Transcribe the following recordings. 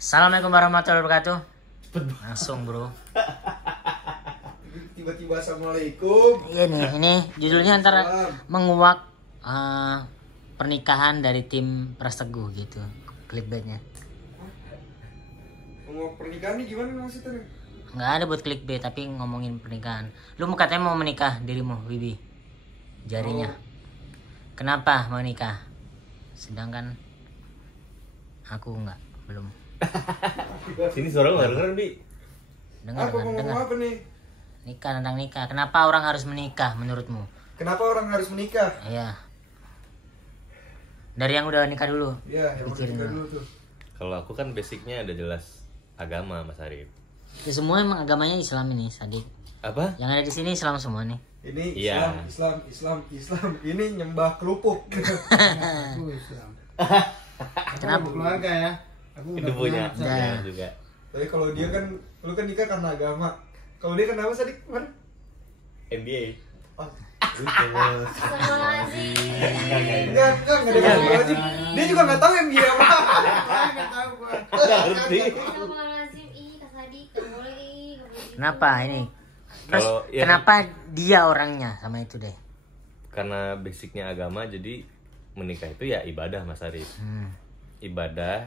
Assalamualaikum warahmatullahi wabarakatuh. Langsung bro. Tiba-tiba assalamualaikum. Iya nih, ini judulnya antara menguak pernikahan dari tim Pras Teguh gitu. Clickbaitnya. Menguak pernikahan ini gimana maksudnya? Nggak ada buat clickbait tapi ngomongin pernikahan. Lu katanya mau menikah dirimu, Wibi. Jarinya. Kenapa mau nikah? Sedangkan aku belum. Sini suara nggak denger, Bi? Dengar. Apa nih? Nikah, tentang nikah. Kenapa orang harus menikah menurutmu? Kenapa orang harus menikah? Iya. Dari yang udah nikah dulu. Iya, yang udah Pikirin nikah dulu. dulu tuh. Kalau aku kan basicnya ada jelas agama, Mas Arif. Itu semua emang agamanya Islam ini, Sadik. Apa? Yang ada di sini Islam semua nih. Ini Iya. Islam. Ini nyembah kerupuk. Aku Islam. Kenapa? Aku keluarga ya. Aku Itu punya Nah. juga. Tapi kalau dia kan, lu kan nikah karena agama. Kalau dia kenapa Sadik? Mana? NBA. Oh, Astagfirullahaladzim. enggak ada lagi. Dia juga nggak tahu yang dia apa. Enggak tahu gua. Ngerti. Astagfirullahaladzim. Ih, Kak Sadi, gak boleh. Gak boleh. Kenapa ini? Terus Kalau ya- kenapa dia orangnya sama itu deh? Karena basicnya agama, jadi menikah itu ya ibadah, Mas Arif. Ibadah,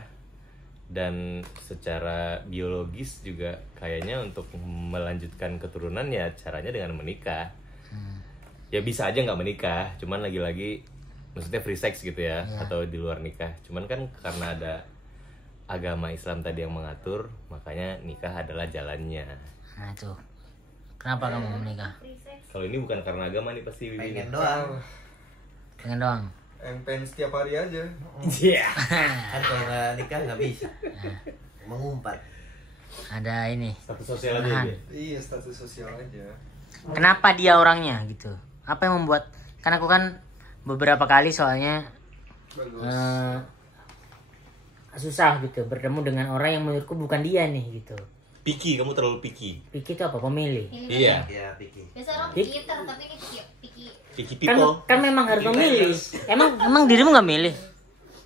dan secara biologis juga kayaknya untuk melanjutkan keturunan ya caranya dengan menikah. Ya bisa aja nggak menikah, cuman lagi-lagi maksudnya free sex gitu ya, atau di luar nikah. Cuman kan karena ada agama Islam tadi yang mengatur, makanya nikah adalah jalannya. Nah itu. Kenapa kamu mau menikah? Kalau ini bukan karena agama nih pasti Wibi. Pengen doang. Pengen doang. Pengen setiap hari aja. Iya. Kan kalau nggak nikah nggak bisa mengumpat. Ada ini. Status sosial aja Menahan. ya. Iya, status sosial aja. Kenapa dia orangnya gitu? Apa yang membuat? Kan aku kan beberapa kali soalnya Bagus. susah gitu bertemu dengan orang yang menurutku bukan dia nih gitu. Picky, kamu terlalu picky. Pikir itu apa? Pemilih. Iya. Ya pikir. Biasa orang pinter, tapi ini piki. Picky Kan, people. kan memang harus memilih. Emang dirimu nggak milih?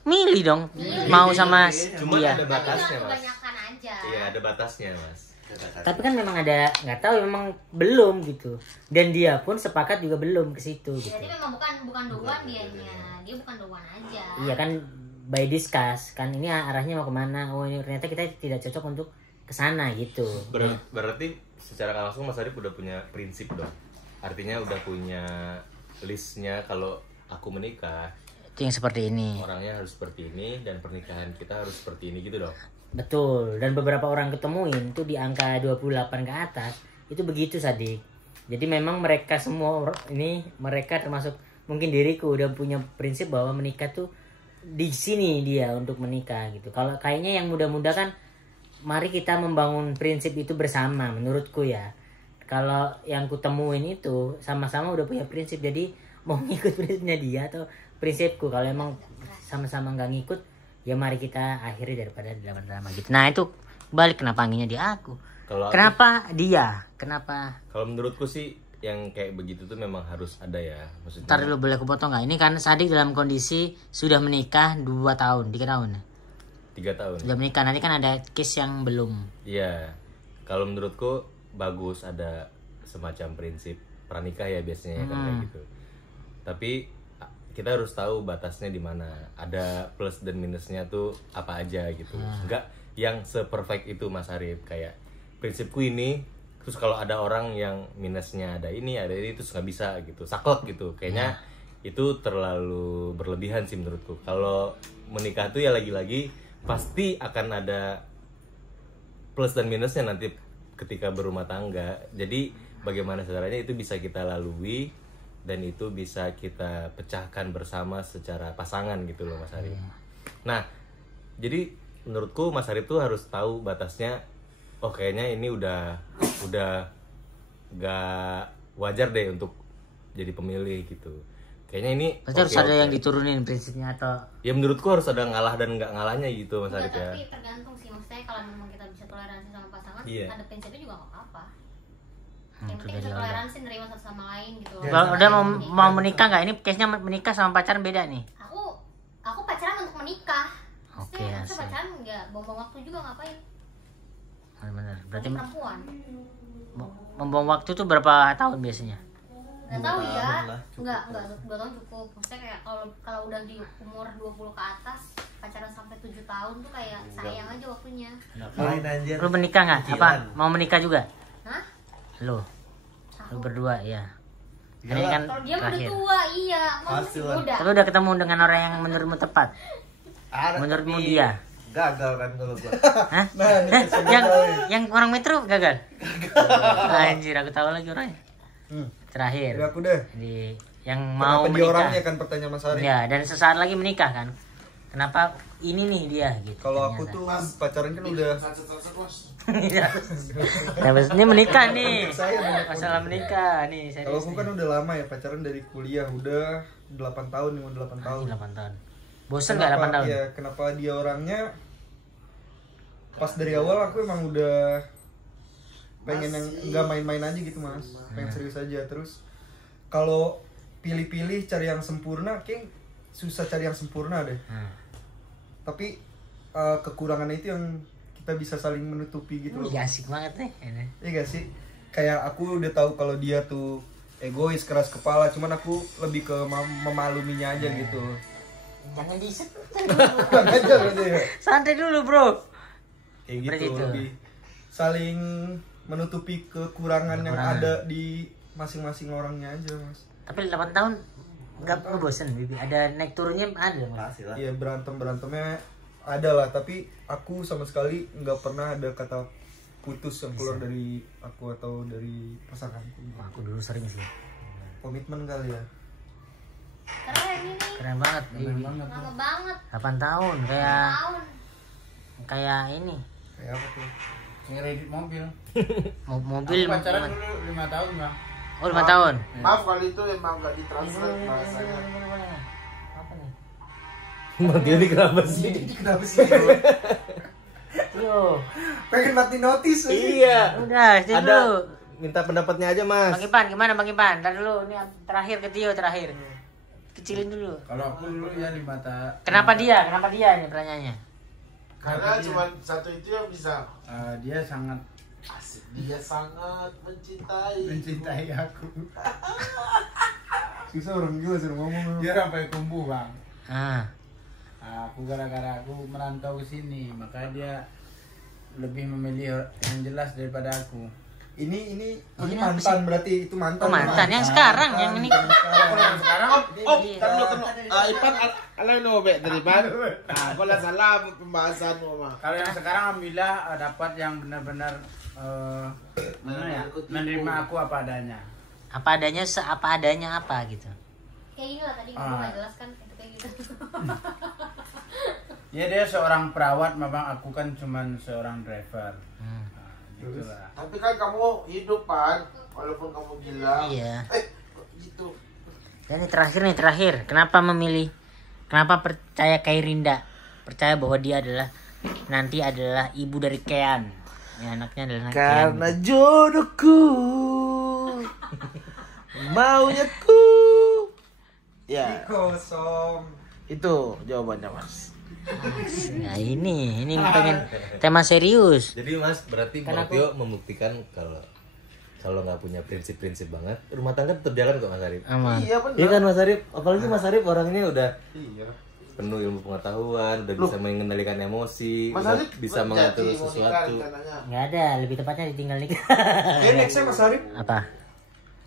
Milih dong. Mau sama Cuma dia. ada batasnya, Mas. Kebanyakan aja. Iya, ada batasnya, Mas. Tapi kan memang ada, nggak tahu memang belum gitu. Dan dia pun sepakat juga belum ke situ gitu. Berarti memang bukan the one dianya. Dia bukan the one aja. Iya kan by discuss kan ini arahnya mau kemana. Oh ini ternyata kita tidak cocok untuk kesana gitu. Berarti secara langsung Mas Arif udah punya prinsip dong. Artinya udah punya listnya kalau aku menikah Itu yang seperti ini. orangnya harus seperti ini dan pernikahan kita harus seperti ini gitu dong. Betul. Dan beberapa orang ketemuin tuh di angka 28 ke atas itu begitu Sadik. Jadi memang mereka semua ini mereka termasuk mungkin diriku udah punya prinsip bahwa menikah tuh di sini dia untuk menikah gitu. Kalau kayaknya yang muda-muda kan mari kita membangun prinsip itu bersama menurutku ya. Kalau yang kutemuin itu sama-sama udah punya prinsip, jadi mau ngikut prinsipnya dia atau prinsipku. Kalau emang sama-sama nggak ngikut ya mari kita akhiri daripada lama-lama gitu. Nah itu balik kenapa anginnya di aku. Kalau aku- Kenapa dia? Kenapa? Kalau menurutku sih yang kayak begitu tuh memang harus ada ya. Maksudnya Ntar dulu boleh aku potong nggak? Ini kan Sadik dalam kondisi sudah menikah 2 tahun, 3 tahun. 3 tahun. Sudah menikah, nanti kan ada case yang belum. Iya. Kalau menurutku bagus ada semacam prinsip pranikah ya biasanya kan kayak gitu. Tapi kita harus tahu batasnya di mana. Ada plus dan minusnya tuh apa aja gitu. Enggak yang seperfect itu Mas Arif, kayak prinsipku ini terus kalau ada orang yang minusnya ada ini terus nggak bisa gitu. Saklek gitu. Kayaknya itu terlalu berlebihan sih menurutku. Kalau menikah tuh ya lagi-lagi pasti akan ada plus dan minusnya nanti ketika berumah tangga. Jadi bagaimana caranya itu bisa kita lalui dan itu bisa kita pecahkan bersama secara pasangan gitu loh Mas Arif. Nah, jadi menurutku Mas Arif tuh harus tahu batasnya. Oh kayaknya ini udah gak wajar deh untuk jadi pemilih gitu. Kayaknya ini Pasti harus ada yang diturunin prinsipnya atau ya menurutku harus ada ngalah dan nggak ngalahnya gitu Mas Arif ya. Tapi tergantung sih. Maksudnya kalau memang kita bisa toleransi sama pasangan, Iya. ada prinsipnya juga nggak apa-apa. Hmm, Yang itu penting dari bisa awal. toleransi, nerima satu sama lain gitu. kalau udah mau menikah nggak? Ini case-nya menikah sama pacaran beda nih. Aku pacaran untuk menikah. Oke, Maksudnya asik. pacaran nggak buang waktu juga ngapain? Benar. Berarti Perempuan. membuang waktu tuh berapa tahun biasanya? Nggak tahu ya. tahun lah, Enggak 2 tahun cukup. Maksudnya kayak kalau udah di umur 20 ke atas pacaran sampai 7 tahun tuh kayak sayang aja waktunya. Ngapain anjir? Lu menikah nggak? Apa? Mau menikah juga? Hah? Lu Aku. berdua ya. Ini Iyalah. kan Kalau dia udah terakhir. tua, iya. Masih Pasti lah. muda. Tapi udah ketemu dengan orang yang menurutmu tepat. Ada, Menurutmu tapi dia? gagal kan kalau gua. Hah? Nah, ini yang orang Metro gagal. Anjir, aku tahu lagi orangnya. Terakhir. Dari aku deh. Jadi yang mau Kenapa dia menikah. orangnya kan pertanyaan Mas Ari. Ya, dan sesaat lagi menikah kan. Kenapa ini nih dia gitu. Kalau aku ternyata. tuh pacaran kan udah Iya. Nah, ini menikah nih. Saya banyak Masalah menikah nih, serius. kalau aku kan nih. udah lama ya pacaran dari kuliah udah 8 tahun nih, mau 8 tahun. Anjing, 8 tahun. Bosen enggak 8 tahun? Ya, kenapa dia orangnya pas dari awal aku emang udah pengen yang enggak main-main aja gitu, Mas. Pengen serius aja. Terus kalau pilih-pilih cari yang sempurna, kayak susah cari yang sempurna deh. Tapi kekurangannya itu yang kita bisa saling menutupi gitu loh. Iya, asik banget nih. Ini. Iya gak sih? Kayak aku udah tahu kalau dia tuh egois, keras kepala, cuman aku lebih ke memaluminya aja gitu. Jangan diset. Kurang aja berarti ya. Santai dulu, Bro. Kayak Berarti gitu, itu. lebih saling menutupi kekurangan yang Kekurangan. ada di masing-masing orangnya aja, Mas. Tapi 8 tahun enggak bosen, Bibi. Ada naik turunnya ada, Mas. Pasti lah. Iya, berantemnya ada lah, tapi aku sama sekali nggak pernah ada kata putus yang keluar dari aku atau dari pasanganku. Wah, aku dulu sering sih. Komitmen kali ya. Keren ini. Keren banget, Bibi. Lama banget. 8 tahun 5 kayak tahun. ini. Kayak apa tuh? Ngeredit mobil. Mobil Aku pacaran dulu 5 tahun bang. Oh, 5 tahun. Maaf kali itu emang gak ditranslate bahasanya. Apa nih? Bang Tio ini kenapa sih? Kenapa sih? Yo, Pengen mati notis aja. Iya. udah, sini Ada dulu. minta pendapatnya aja, Mas. Bang Ipan, gimana Bang Ipan? Ntar dulu, ini terakhir ke Tio terakhir. Kecilin dulu. Kalau aku dulu ya 5 tahun. Kenapa dia? Kenapa dia ini pertanyaannya? Karena cuma satu itu yang bisa. Dia sangat Asik. Dia sangat mencintai. mencintai aku. Susah orang gila suruh ngomong. Dia sampai tumbuh bang. Ah, Aku gara-gara aku merantau ke sini, maka dia lebih memilih yang jelas daripada aku. Ini Ini apa mantan berarti itu mantan. oh mantan yang sekarang yang ini. Sekarang Ipan alay no be dari Ipan. Wala salah pembahasan mo mah. kalau yang sekarang alhamdulillah dapat yang benar-benar menerima aku apa adanya. Apa adanya, seapa adanya apa gitu. Kayak gini lah tadi gue nggak jelas kan itu kayak gitu. Ya dia seorang perawat, memang aku kan cuman seorang driver. Gitulah. Tapi kan kamu hidup Pan, walaupun kamu bilang. Iya. Gitu. Dan ini terakhir. Kenapa percaya Kairinda? Percaya bahwa dia nanti adalah ibu dari Kean. Ya, anaknya adalah Karena Kean. jodohku maunya ku. Ya, Kosong. itu jawabannya Mas. Nah, ini pengen tema serius. Jadi Mas, berarti Kan Bang Tio membuktikan kalau nggak punya prinsip-prinsip banget, rumah tangga tetap jalan kok Mas Arif. Aman. Iya benar. Iya kan Mas Arif, apalagi Mas Arif orangnya udah Iya. penuh ilmu pengetahuan, udah bisa mengendalikan emosi, Mas udah Arif bisa mengatur menjadi mau nikah sesuatu. rencananya. Nggak ada, lebih tepatnya ditinggal nikah. Kayak nextnya Mas Arif Apa?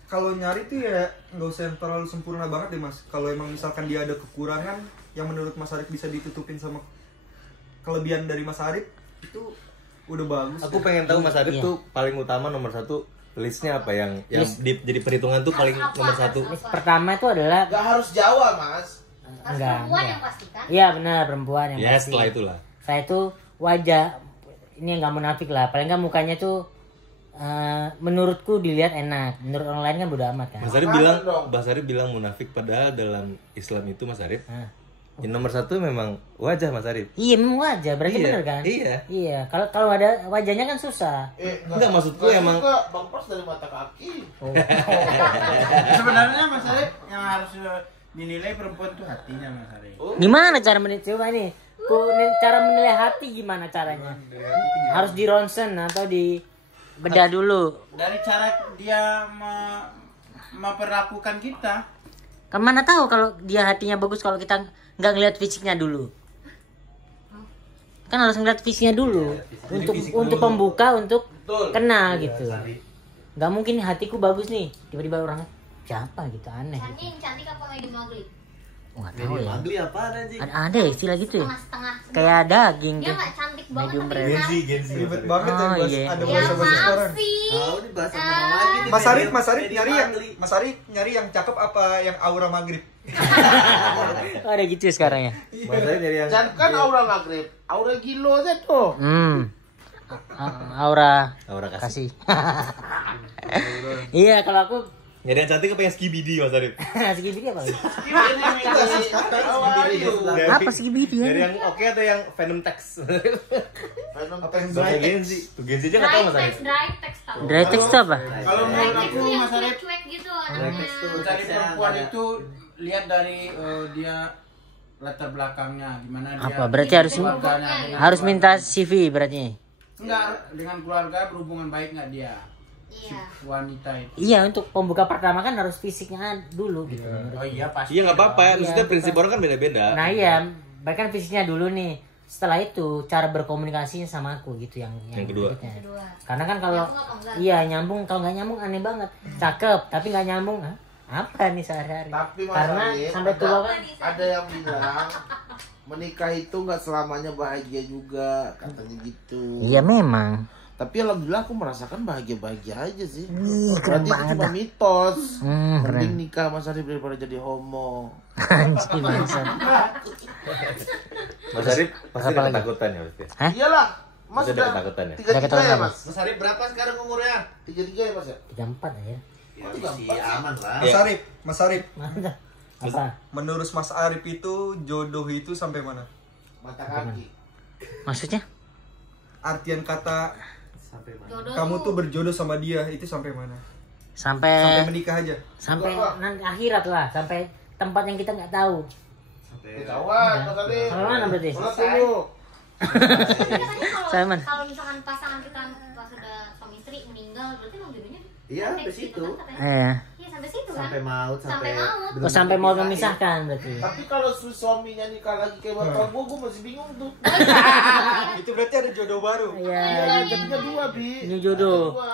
kalau nyari tuh ya nggak usah yang terlalu sempurna banget deh Mas. Kalau emang misalkan dia ada kekurangan yang menurut Mas Arif bisa ditutupin sama kelebihan dari Mas Arif, itu udah bagus. Aku pengen tahu Mas Arif Iya. tuh paling utama nomor 1 listnya apa yang jadi perhitungan tuh paling nomor 1. Pertama itu adalah Gak harus Jawa Mas. Harus perempuan yang pasti kan. Iya benar, perempuan yang Ya pasti. setelah itulah. Saya itu wajah ini yang nggak munafik lah. Paling nggak mukanya tuh menurutku dilihat enak. Menurut orang lain kan bodo amat kan. Mas Arif bilang munafik, padahal dalam Islam itu Mas Arif Nah. yang nomor 1 memang wajah Mas Arif. Iya memang wajah, berarti Iya, benar kan? iya. Iya, kalau ada wajahnya kan susah. Enggak, maksudku emang- juga Bang Pras dari mata kaki. Sebenarnya Mas Arif yang harus dinilai perempuan tuh hatinya Mas Arif. Gimana cara menit coba nih? cara menilai hati gimana caranya? Harus di ronsen atau di bedah dulu? Dari cara dia memperlakukan kita. Kan mana tahu kalau dia hatinya bagus kalau kita nggak ngeliat fisiknya dulu. Kan harus ngeliat fisiknya dulu untuk pembuka untuk kenal gitu. Nggak mungkin hatiku bagus nih tiba-tiba orangnya siapa gitu, aneh. Cantik apa medium ugly? Nggak tahu ya. Ugly apaan anjing? Ada istilah gitu ya. Setengah-setengah. Kayak daging Dia tuh. nggak cantik banget Medium tapi rare. cantik. Ribet banget ya, Oh, bahas, iya. ada Ya bahasa-bahasa maaf sekarang. sih. Tahu nih bahasa mana lagi nih. Mas Arif Medium nyari yang cakep apa yang aura maghrib? Oh, ada gitu sekarang ya. Maksudnya dari yang Jangan kan aura maghrib, aura gilo aja tuh. Aura kasih. kasih. Iya, kalau aku Nyari yang cantik apa yang skibidi Mas Arif? segini apa? Apa skibidi ya? Dari yang oke atau yang Venom Text? Apa yang Bahasa dry Genzi. Tuh Genzi aja nggak tahu Mas Arif. Dry text tau. Dry text itu apa? Kalau Dry menurut text aku tuh yang Mas Arif, cuek gitu Text tuh. anaknya. mencari perempuan itu lihat dari dia latar belakangnya gimana dia. Apa? Berarti harus keluarganya, dengan harus minta keluarga. CV berarti. Enggak, dengan keluarga berhubungan baik nggak dia? Iya. Wanita itu. Iya, untuk pembuka pertama kan harus fisiknya dulu gitu. Oh iya pasti. Iya nggak apa-apa. Iya, Maksudnya itu prinsip kan. orang kan beda-beda. Nah iya, bahkan fisiknya dulu nih. Setelah itu cara berkomunikasinya sama aku gitu yang kedua. berikutnya. Kedua. Karena kan kalau Nyambung apa enggak? iya nyambung, kalau nggak nyambung aneh banget. Cakep tapi nggak nyambung, hah? Apa nih sehari-hari? Tapi Mas Karena Arif, sampai tua kan ada yang bilang menikah itu nggak selamanya bahagia juga, katanya gitu. iya memang. Tapi alhamdulillah aku merasakan bahagia-bahagia aja sih. keren Berarti itu banget cuma dah. mitos. Keren. Mending nikah Mas Arif daripada jadi homo. Anjing bangsat. Mas Arif pasti Apa ada lagi? ketakutan ya pasti. Hah? Iyalah. Mas Masih ada ketakutan ya? 33 Ada ketakutan ya apa? Mas? Mas Arif berapa sekarang umurnya? 33 ya Mas ya? 34 aja. Ya masih aman lah. Mas Arif, Mantap. Apa? menurut Mas Arif itu jodoh itu sampai mana? Mata kaki. Maksudnya? Artian kata Sampai mana? Jodoh kamu tuh berjodoh sama dia itu sampai mana? Sampai Sampai menikah aja. sampai nanti akhirat lah, sampai tempat yang kita nggak tahu. Sampai Kawan, Mas Arif. Sampai mana berarti? Sholat dulu. Katanya Simon. kalau misalkan pasangan kita pas udah suami istri meninggal berarti emang jodohnya Iya, pendek sampai gitu situ. kan katanya. Iya. Iya sampai situ kan. sampai maut, Sampai maut. Oh, sampai mau memisahkan berarti. Tapi kalau suaminya nikah lagi kayak bapak gua masih bingung tuh. Itu berarti ada jodoh baru. Iya. Jadinya dua, Bi. Ini jodoh. Ada dua.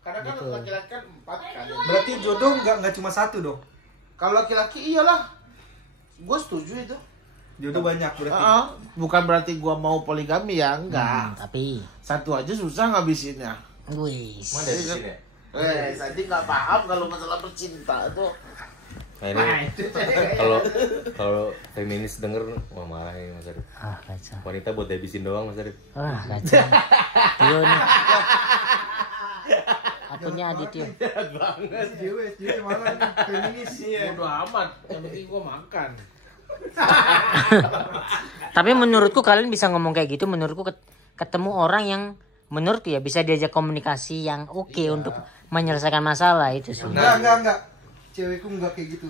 Karena kan laki-laki kan 4 kan. Berarti jodoh nggak cuma satu dong. Kalau laki-laki iyalah. Gue setuju itu. Jodoh banyak berarti. Bukan berarti gua mau poligami ya, enggak. Tapi, Satu aja susah ngabisinnya. wis. Emang dari sini ya? Saya nggak paham kalau masalah bercinta tuh. Nah ini kalau feminis denger wah marah ini Mas Arif. Ah, kacau. Wanita buat habisin doang Mas Arif. Wah, kacau. Tio nih. Akunnya Adityo. SJW mana nih? Feminis. Bodo amat, yang penting gua makan. Tapi menurutku kalian bisa ngomong kayak gitu, menurutku ketemu orang yang menurut ya bisa diajak komunikasi yang oke untuk menyelesaikan masalah itu sih. Enggak. Cewekku enggak kayak gitu.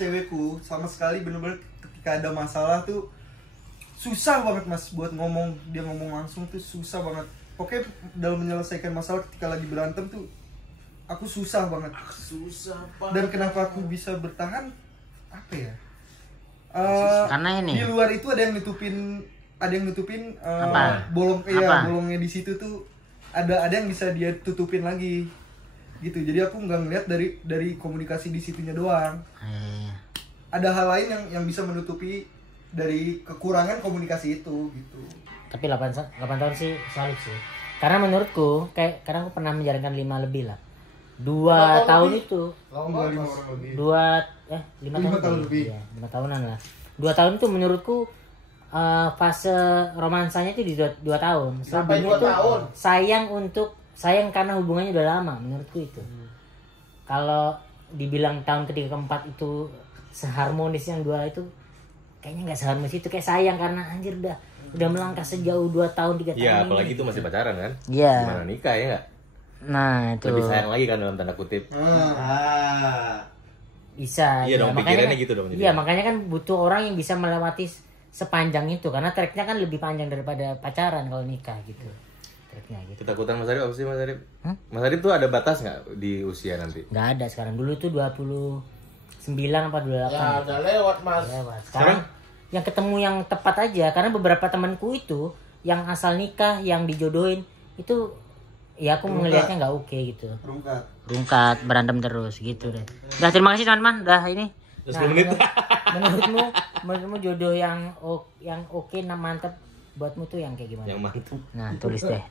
Cewekku sama sekali bener-bener ketika ada masalah tuh susah banget Mas buat ngomong, dia ngomong langsung tuh susah banget. Pokoknya dalam menyelesaikan masalah ketika lagi berantem tuh aku susah banget. Susah banget. Dan kenapa aku bisa bertahan? Apa ya? Karena ini. Di luar itu ada yang nutupin Apa? bolongnya di situ tuh ada yang bisa dia tutupin lagi gitu. Jadi aku nggak ngeliat dari komunikasi di situnya doang. Ada hal lain yang bisa menutupi dari kekurangan komunikasi itu gitu. Tapi 8 tahun sih salut sih. Karena menurutku karena aku pernah menjalankan 5 lebih lah. 2 tahun itu. 5 tahun lebih. Iya, 5 tahunan lah. 2 tahun itu menurutku fase romansanya itu di 2 tahun. Sampai Selebihnya 2 tahun. sayang karena hubungannya udah lama menurutku itu. Kalau dibilang tahun ketiga keempat itu seharmonis yang 2 itu kayaknya nggak seharmonis itu, kayak sayang karena anjir udah melangkah sejauh 2 tahun 3 tahun. Iya, ini. apalagi itu masih pacaran kan? Iya. Gimana nikah ya nggak? Nah, itu Lebih sayang lagi kan dalam tanda kutip. Ah. bisa. Iya dong, makanya pikirannya kan, gitu dong, jadi. Iya, makanya kan butuh orang yang bisa melewati sepanjang itu karena treknya kan lebih panjang daripada pacaran kalau nikah gitu. Treknya gitu. Ketakutan Mas Arif apa sih Mas Arif? Mas Arif tuh ada batas nggak di usia nanti? Nggak ada sekarang. Dulu tuh 29 apa 28. Ya udah lewat Mas. Lewat. Sekarang yang ketemu yang tepat aja karena beberapa temanku itu yang asal nikah yang dijodohin itu ya aku melihatnya nggak oke gitu. Rungkat berantem terus gitu deh. Udah terima kasih teman-teman. Udah ini. Udah 10 menit. Menurutmu jodoh yang oke mantep buatmu tuh yang kayak gimana? Yang mantap. Nah tulis deh.